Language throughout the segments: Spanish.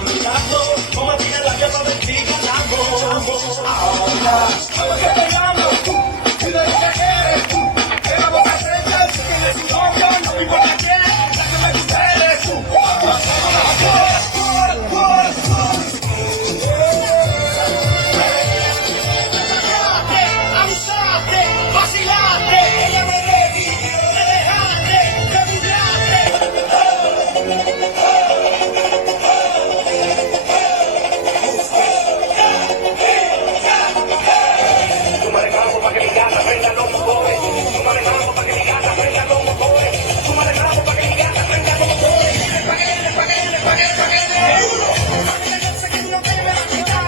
mirando, como tiene la que para mentir ganando. Ahora, vamos que pegamos, y de lo que quieres, que vamos a hacer ya, si tienes un novio, no me importa quién, la que me quieres, abusaste, vacilaste, ella me ready, me dejaste, me burlaste. Tú me reclamo para que mi gata prenda los motores. Tú me reclamo para que mi gata prenda los motores. Tú me reclamo para que mi gata prenda los motores. Pa' que yo sé que no te me vas a quitar.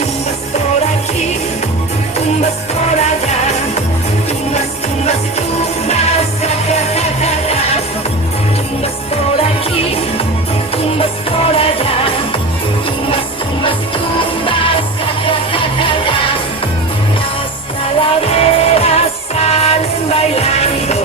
Tumbas por aquí, tumbas por allá, tumbas, tumbas y tumbas, ja, ja, ja, ja, ja. Tumbas por aquí, tumbas por allá, tumbas, tumbas y tumbas, ja, ja, ja, ja, ja. Las calaveras salen bailando.